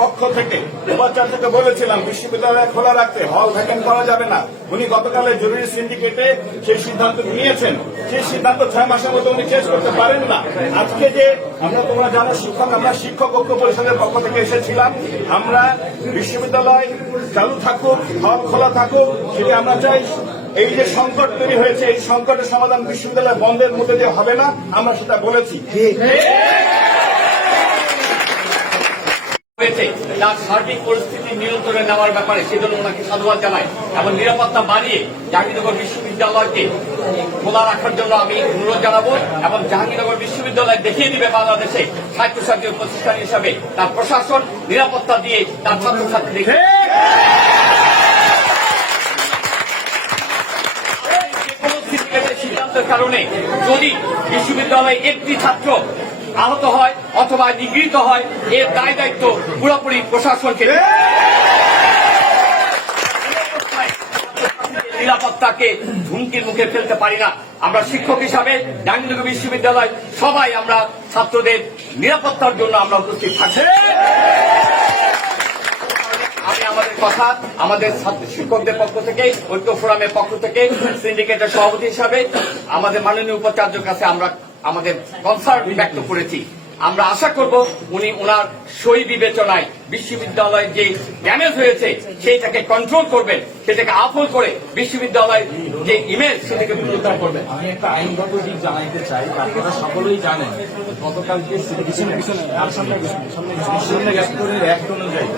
পক্ষ থেকে উপাচার্যকে বলেছিলাম বিশ্ববিদ্যালয় খোলা রাখতে, হল ভ্যাকেন্ট করা যাবে না। উনি গতকালে জরুরি সিন্ডিকেটে সেই সিদ্ধান্ত নিয়েছেন। সেই সিদ্ধান্ত 6 মাসের মধ্যে উনি চেঞ্জ করতে পারেন না। আজকে যে তোমরা জানো আমরা শিক্ষক ঐক্য পরিষদের পক্ষ থেকে এসেছিলাম। আমরা বিশ্ববিদ্যালয় চালু থাকুক, হল খোলা থাকুক, সেটি আমরা চাই। এই যে সংকট তৈরি হয়েছে, এই সংকটের সমাধান বিশ্ববিদ্যালয় বন্ধের মধ্যে দিয়ে হবে না, আমরা সেটা বলেছি। তার সার্বিক পরিস্থিতি নিয়ন্ত্রণে নেওয়ার ব্যাপারে সেজন্য ওনাকে সাধুবাদ জানাই এবং নিরাপত্তা বাড়িয়ে জাহাঙ্গীরনগর বিশ্ববিদ্যালয়কে খোলা রাখার জন্য আমি অনুরোধ জানাবো এবং জাহাঙ্গীরনগর বিশ্ববিদ্যালয় দেখিয়ে দিবে বাংলাদেশে স্বায়ত্তশাসিত প্রতিষ্ঠান হিসাবে তার প্রশাসন নিরাপত্তা দিয়ে তার ছাত্রছাত্রীকে সিদ্ধান্তের কারণে যদি বিশ্ববিদ্যালয়ে একটি ছাত্র আহত হয় অথবা নিগৃহীত হয়, এর দায় দায়িত্ব পুরোপুরি প্রশাসনকে। নিরাপত্তাকে হুমকির মুখে ফেলতে পারি না। আমরা শিক্ষক হিসাবে জাহাঙ্গীরনগর বিশ্ববিদ্যালয় সবাই আমরা ছাত্রদের নিরাপত্তার জন্য আমরা উপস্থিত থাকছি। আমি আমাদের কথা আমাদের শিক্ষকদের পক্ষ থেকে, ঐক্য ফোরামের পক্ষ থেকে, সিন্ডিকেটের সভাপতি হিসাবে আমাদের মাননীয় উপাচার্যের কাছে আমরা আমাদের কনসার্ন ব্যক্ত করেছি। আমরা আশা করব উনি ওনার সই বিবেচনায় বিশ্ববিদ্যালয় যে ড্যামেজ হয়েছে সেইটাকে কন্ট্রোল করবেন, সেটাকে আফল করে বিশ্ববিদ্যালয় যে ইমেজ সেটাকে পুনরুদ্ধার করবেন। আমি একটা আইনগত দিক জানাইতে চাই। আপনারা সকলেই জানেন গতকালকে অ্যাক্ট অনুযায়ী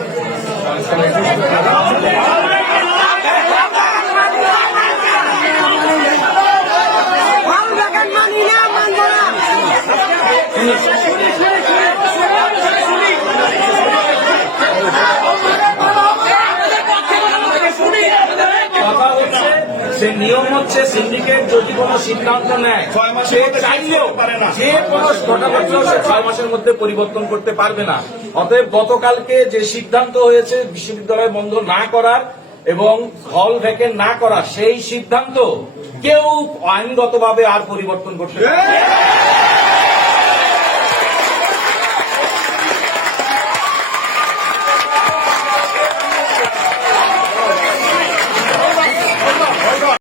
সে নিয়ম হচ্ছে সিন্ডিকেট যদি কোন সিদ্ধান্ত নেয় সে চাইলেও যে কোনো ঘটনাপত্র সে 6 মাসের মধ্যে পরিবর্তন করতে পারবে না। অতএব গতকালকে যে সিদ্ধান্ত হয়েছে বিশ্ববিদ্যালয় বন্ধ না করার এবং হল ভ্যাকেন্ট না করার, সেই সিদ্ধান্ত কেউ আইনগতভাবে আর পরিবর্তন করতে পারবে না।